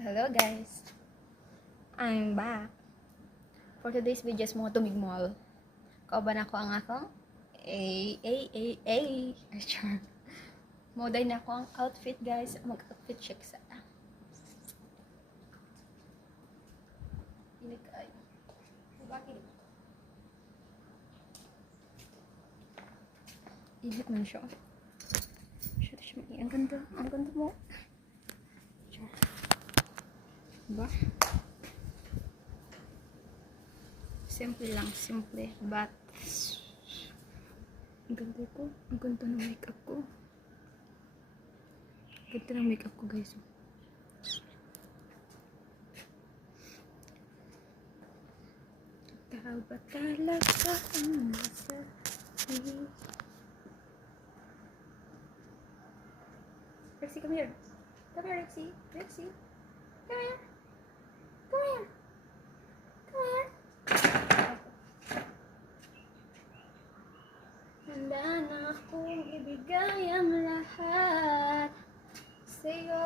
Hello guys, I'm back. For today's video, mga tumigmol. Kauban ako ang akong Sure. Moday na ako ang outfit guys. Mag-outfit check sa Init ay. Bakit? Init man siya. Ang ganda mo. Diba? Simple lang, simple. But, ang ganda ko. Ang ganda ng makeup ko. Ang ganda ng makeup ko, guys. Tao ba talaga ang nasa iyo? Rexy, come here. Come here, Rexy. Rexy. Come here. Come here. Come here. Handa na akong ibigay ang lahat sa'yo.